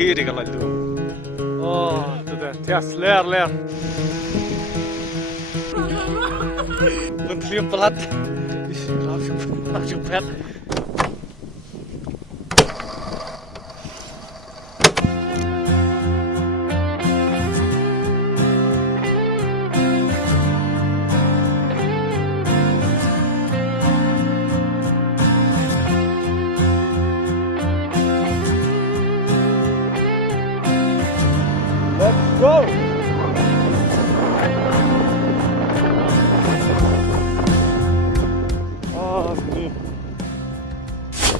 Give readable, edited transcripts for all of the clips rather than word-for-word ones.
kiri kalau itu. Oh, itu dah. Tias ler. Menteri pelat. Langsung pet. Let's go! Oh, ini.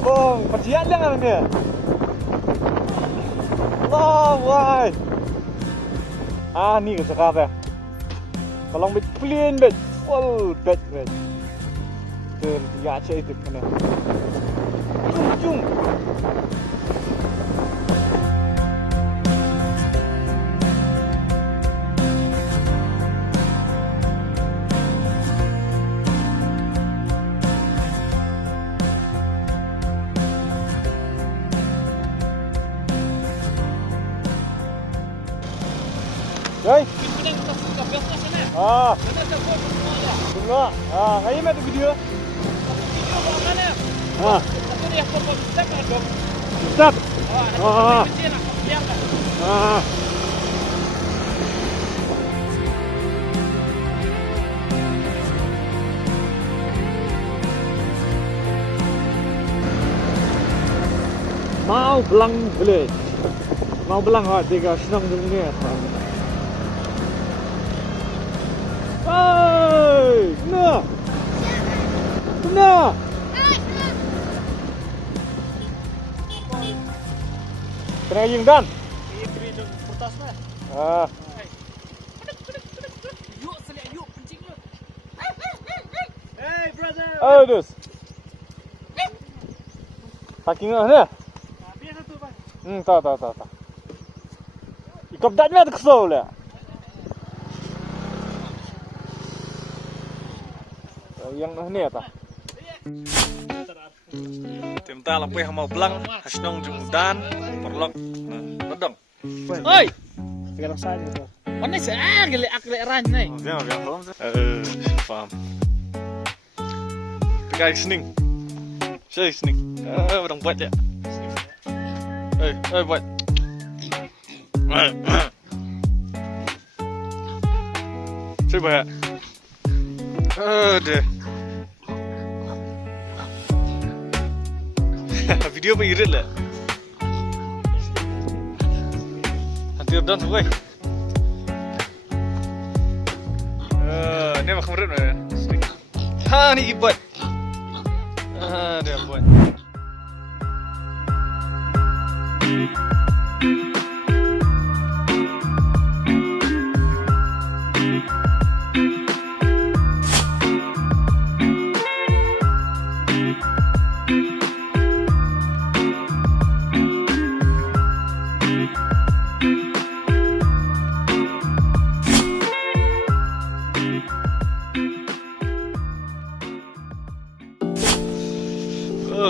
Oh, percian jangan ni. Oh, why? Ni sekarang. Kalau bet clean bet, full bet. Terlihat cek itu kena. Cung. Hey. Bunga. Ngayon may video. Stop. Mau belang village. Mau belang tiga senang dunia. Hey, benar. Kena yang dan. Yuk pencing lu. Hey brother. Oh, dus. Saking ni. Biar satu bang. Tak. Ikut dah ni ada kesal lah. Yang ni apa? Tim ta lampu yang mau belang, hasnong jumudan, perlok, bedong. Oi. Sekarang saja tu. Mana sih? Gile akle ran ni. Biar faham. Faham. Pegang sning. Saya sning. Bedong buat ya. Buat. Coba. Deh. Video apa irit lah. Nanti updan semua. Ni makan berat mana? Ni ibat. Dia buat.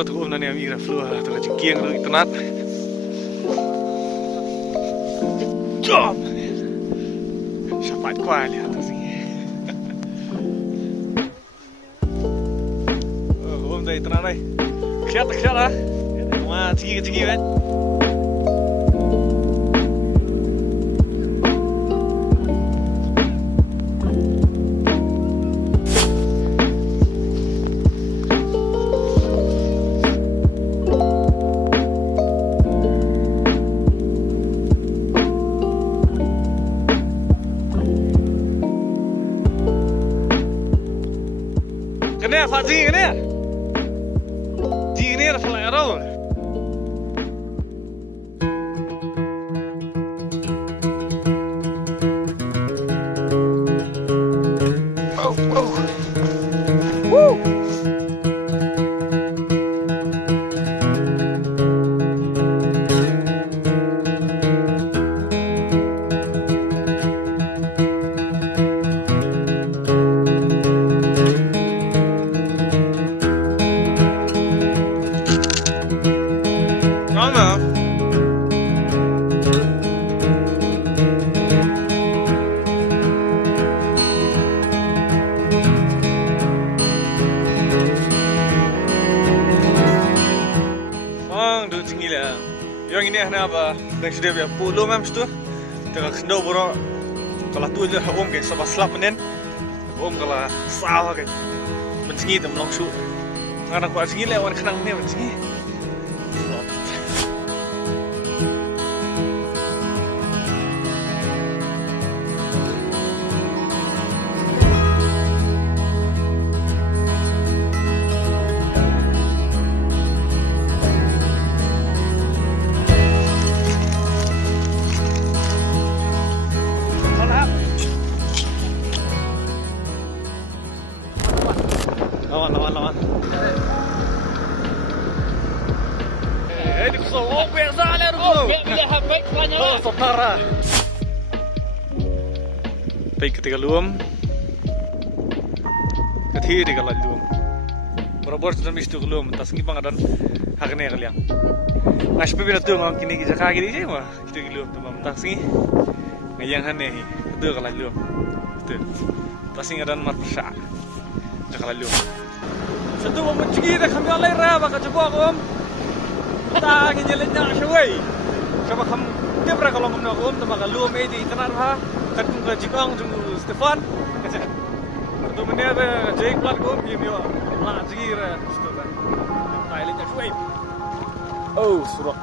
Tu om nani amiga flua tu jengkiang tu internet. Job. Siapa kuat lihat tu sini. Om dah internet ni. Kiat lah. Wah, tinggi kan. Kena Fazli kena. Ji ni dah fly around. Woo. Yang ini apa? Next day ya pulau memang tu. Tengah kendo bro. Kalau tu je om ke sebab slap menen. Om kalau sah ke. Mencingi tu melong su. Anak kuat singi lewan kenang ni mencingi. Lawan. Di kusau. Oh, biasa lah Oh, bila habis banyak Oh, lah. saudara. Baik ketika luam. Ketika kalau luam. Berabur sudah mesti luam. Tas ni pangadan haknya kalian. Ngas pe bila tu ngam kini kita kaki ni je mah. Kita luam tu mam tas ni. Ngayang hane tu kalau luam. Tu. Tas ni ngadan mat sya. Kalau luam. Satu mau mencigi dah kami alai rah baka coba om. Tak ingin jalannya syawai. Coba kamu dia pernah kalau kamu nak om temaga luam di internet ha. Kan kum ke Jikang jung Stefan. Kacak. Bertu menit ada Jake plat om game yo. Lah jigi rah. Sudah. Thailand syawai. Oh, surat.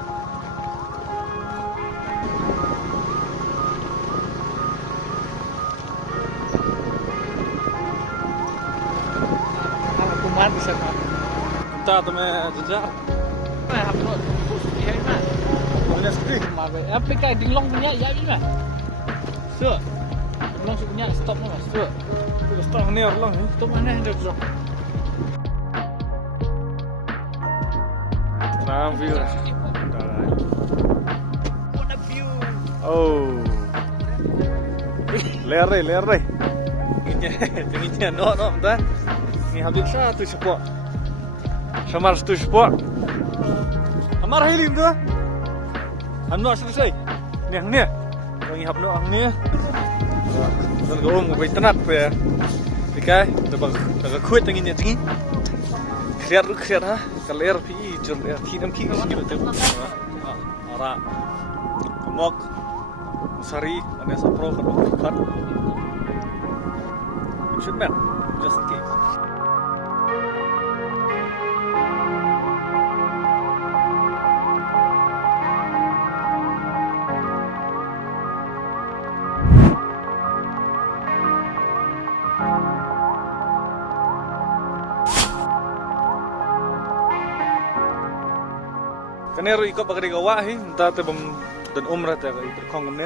Kumat bisa kan. Entah tu meh jejak. Nah, aku suci hai mah. Boleh sekali. Mabe, apa kai dinglong punya ya ini mah. Sure. Dinglong punya stop mah, sure. Stop ni orang ni. Tu mana ada drop. Ram view. What a view. Oh. Lerai. Ini no, entah. Ni habis satu sepok. Samar satu sepok. Amar hilim tu. Anu selesai. Ni ang ni. Yang ihap no ang ni. Dan kau mau tenat ya. Dikai, dah kuat dengan ni tinggi. Kriat ha. Kaler pi jom ya. Tinam ki kau ni betul. Ara. Mok. Sari, ane sapro kan. Should man, just in case. Kanero ikop baka di gawa hi, entah te bam dan umrah te ka iberkong ne.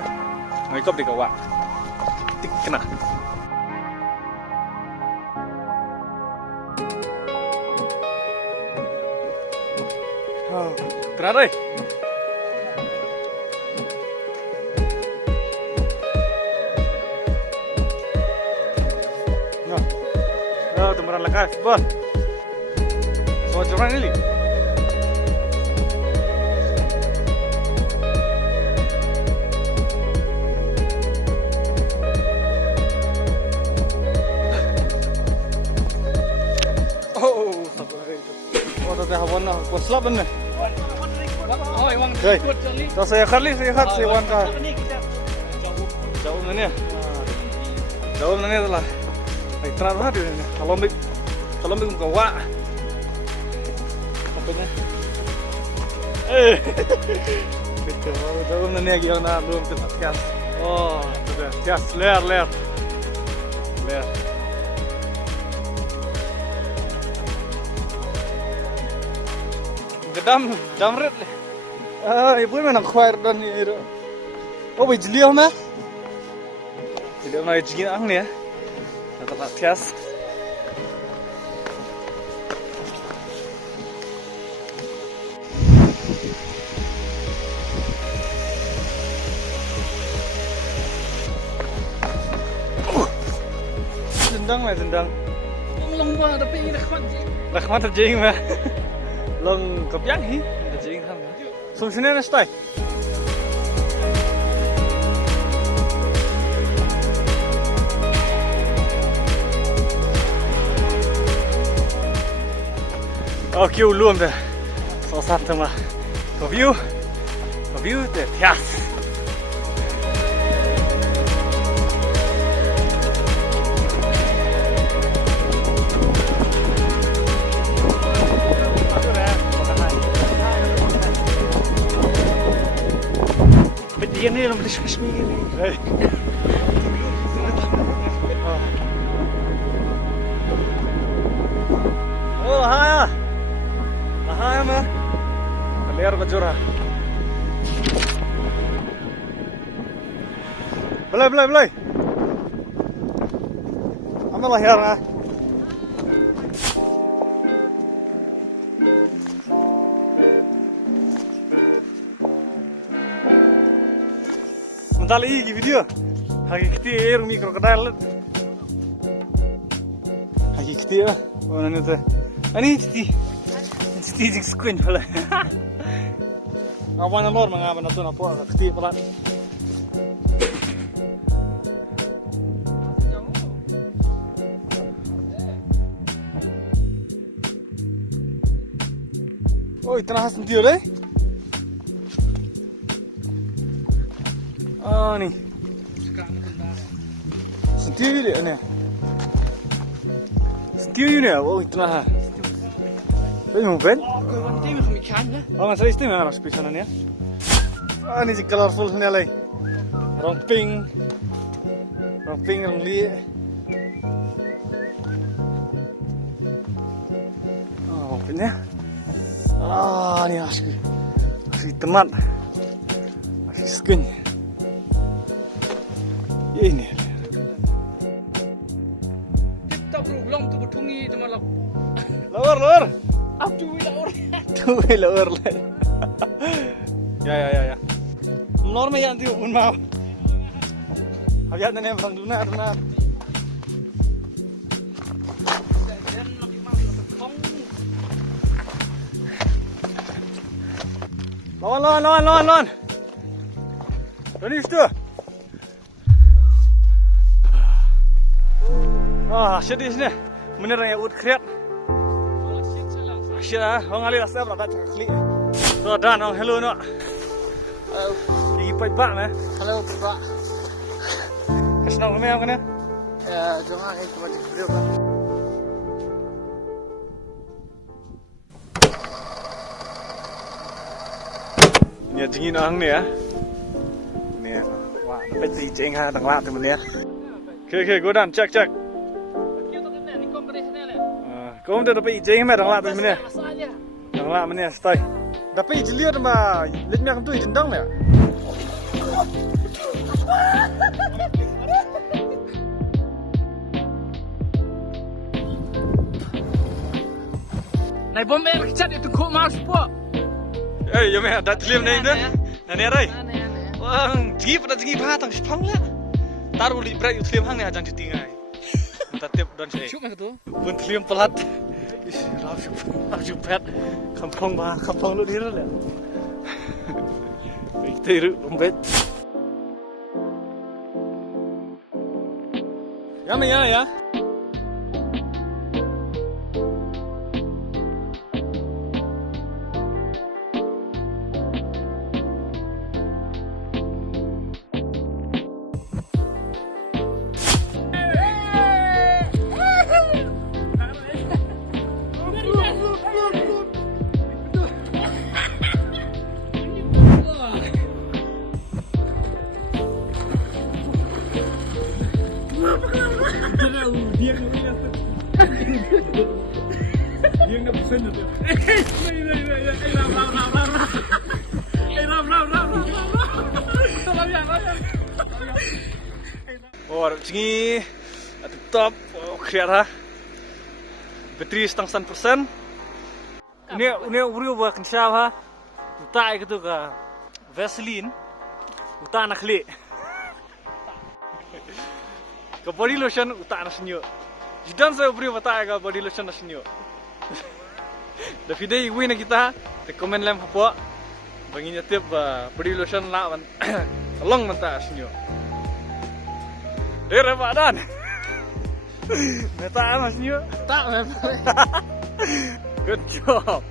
Ngikop di gawa. Tik kena. Terarai. Nah, temeran lekas, bon. So coran ini. Oh, dah hawan lah, kuat benar. Oh, yang Hey. kuat sekali. So saya kali saya wan ka. Ini kita jauh. Jauh na niya. Jauh na niya lah. Ay tara ha din. Kalau mig gawa. Apa niya? Eh. Jauh na niya gyud na belum tikas. Oh, sudah. Tikas ler. Dam red. Ibu mana khair dan ini. Oh, bijli ho na. Jadi nak jigin ang ni ya. Kata tias. Sendang. Long ba tapi ini kuat. Rahmat terjing mah. Long kepiang hi. Terjing kan. Sini na stay. Okay, ulum dah. So satu mah. View. view teh tias. بدي يعني لما بديش كشميري. Oh, haya. Haya mah. Liar bajurah. Belai. Amalah liar ah. Mental lagi video. Hakikati air mi krokodil. Hakikati ah. Oh nani tu. Ani ti jik screen pala. Awan alor mga banato na po hakikati pala. Oh, इतना हंसती हो रे? nih. Sentiu dia ni. Sentiu ni, oh iतना है. Tapi mungkin? Nanti kami ikan lah. Oh, nggak salah istimewa harus pisanan ya. Ini si colorful ni lagi. Rong pink, rong liat. Oh, punya. Ni asli teman, asli skin. Ini. Kita berulang tu bertungi tu malam. Lawar. Aduh, lawar. Lawar. Ya. Normal yang tu pun mau. Abiat ni berang dunar. Lawan. Finish tu. Sedih sini. Bener yang ud kreat. Asyik ah, orang alih rasa berapa kali. So dan orang hello nak. Gigi pai bak na. Hello, Pak. Kesenang kami apa ni? Ya, jangan itu macam video kan. Ni jingin orang ni ya. Ni, wah, peti jeng ha tang lak tu mana? Okay, go down, check. Kau mesti dapat jeng mana tang lak tu mana? Tang lak mana? Stay. Dapat jeliat mah, lihat macam tu jendang ni. Naik bomber kecat itu kok mas po. Ya meh, dah terlihat ni tu. Nani arai? Wah, jigi patang sepang lah. Taruh di berat terlihat hang ni ajan ditinggai. Tetap dan saya. Cuk macam tu. Pun terlihat pelat. Raju pet. Kampung lu diri lah. Itu rombet. Ya. Dia nak pesen tu. Oh, tinggi, top, kira bateri 100%. Ini uri buat kencang ha. Utai gitu ka Vaseline, utai nak klik. Ke body lotion utai nak senyum. Jidan saya beri utai ka body lotion nak senyum. Dah video ini nak kita, komen lem apa? Banginya tip body lotion lah, long mata senyum. Apa dan? Meta mas senyum. Tak, Good job.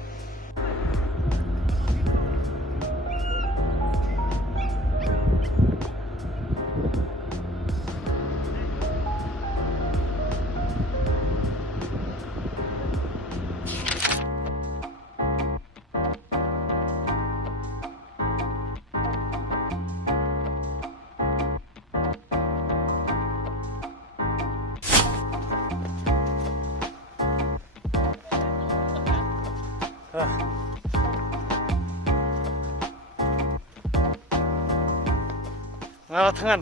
Latangan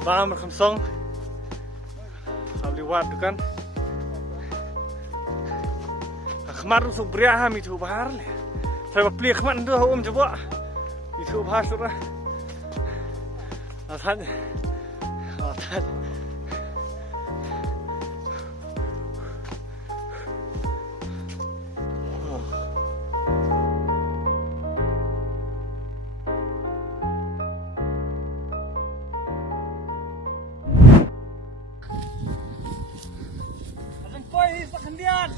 abang berkemsong liwat kan kemarin subria ham itu bahar le saya beli kemarin tu coba itu bahar sudah latan Kendian.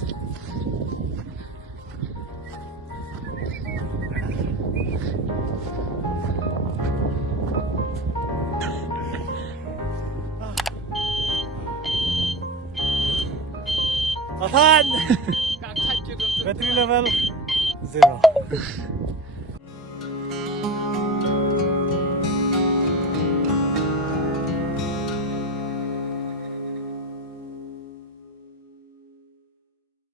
Tahan. Battery level 0.